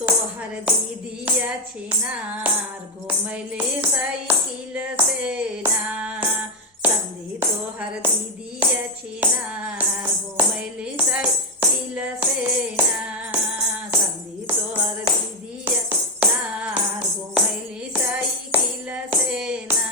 तोहर दीदिया छिनार घुमैले साइकिल से ना। समधी तोहर दीदिया छिनार घुमैले साइकिल से ना। समधी तोहर दीदिया नार घुमैले साइकिल से ना।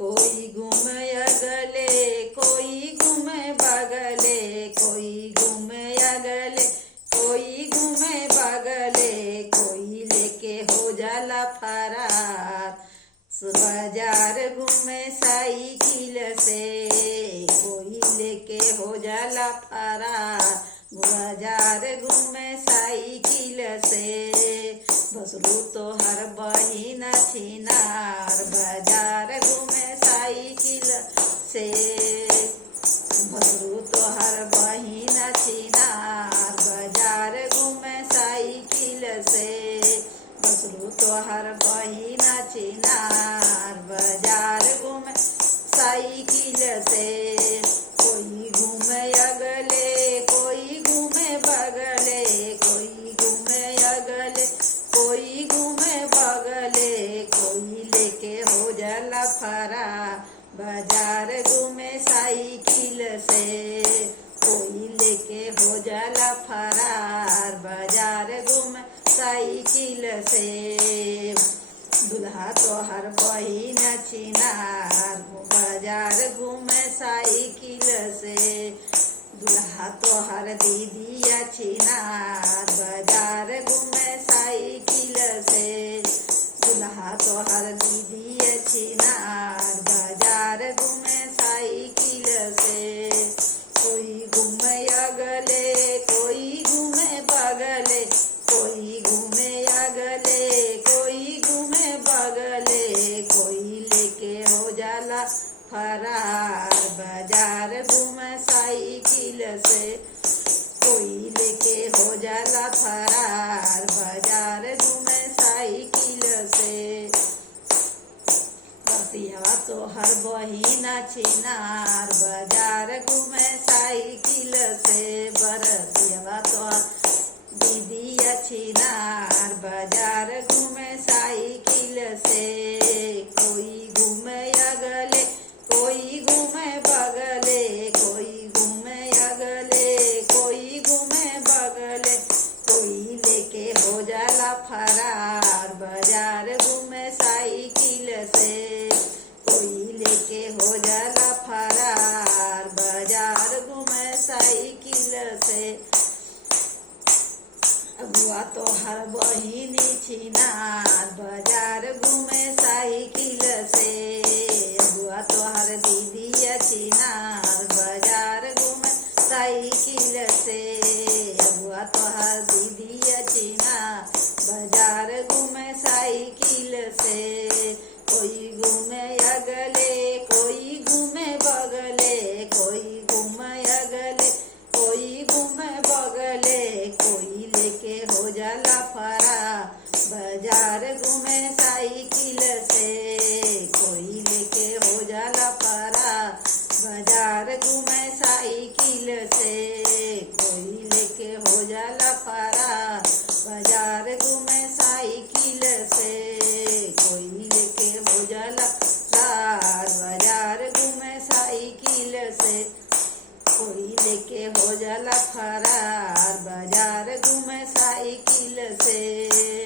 कोई घूमे अगले कोई घूमे बगले, कोई घूमे अगले कोई घूमे बगले, कोई लेके हो जाला फरार बाजार घूमे साइकिल से। कोई लेके हो जाला फरार बाजार घूमे साइकिल से। भसरू तोहर बहिन छिनार बाजार घूमे साइकिल से। भसरू तोहर बहिन छिनार बाजार घूमे साइकिल से। भसरू तोहर बहिन छिनार बाजार घूमे साइकिल से। कोई घूमे अगले कोई घूमे बगले, कोई घूमे अगले कोई घूमे बगले, कोई लेके हो जाला फरार बाजार घूमे साइकिल से। कोई लेके हो जाला फरार बाजार घूमे साइकिल से। दुल्हा तोहर बहिन छिनार बाजार घूमे साइकिल से। दुल्हा तोहर दीदिया छिनार बाजार घूमे साइकिल से। दुल्हा तोहर दीदिया छिनार बाजार घूमे साइकिल से। कोई घूमे अगले कोई घूमे बगले, कोई घूमे अगले कोई घूमे बगले, कोई लेके हो जाला फरार बाजार घूमे साइकिल से। कोई लेके हो जाला फरार बाजार घूमे साइकिल से। बतिया तोहर बहिन छिनार बाजार घूमे साइकिल से। बरतिया तोहर दीदिया छिनार बाजार घूमे साइकिल से। कोई घूमे अगले कोई घूमे बगले, कोई घूमे अगले कोई घूमे बगले, कोई लेके हो जाला फरार बाजार घूमे साइकिल से। कोई लेके हो जाला फरार बाजार घूमे साइकिल से। अगुआ तोहर बहिनी छिनार बाजार घूमे साइकिल से। अगुआ तोहर दीदिया छिनार बाजार घूमे साइकिल से। अगुआ तोहर दीदिया छिनार बाजार घूमे साइकिल से। कोई घूमे अगले कोई घूमे बगले, कोई घूमे अगले कोई घूमे बगले, कोई लेके हो जाला फरार बाजार घूमे साइकिल से। कोई लेके हो जाला फरार बाजार घूमे साइकिल से। कोई लेके हो जाला फरार बाजार घूमे साइकिल से। कोई लेके हो जाला फरार बाजार घूमे साइकिल से। कोई लेके हो जाला फरार बाजार घूमे साइकिल से।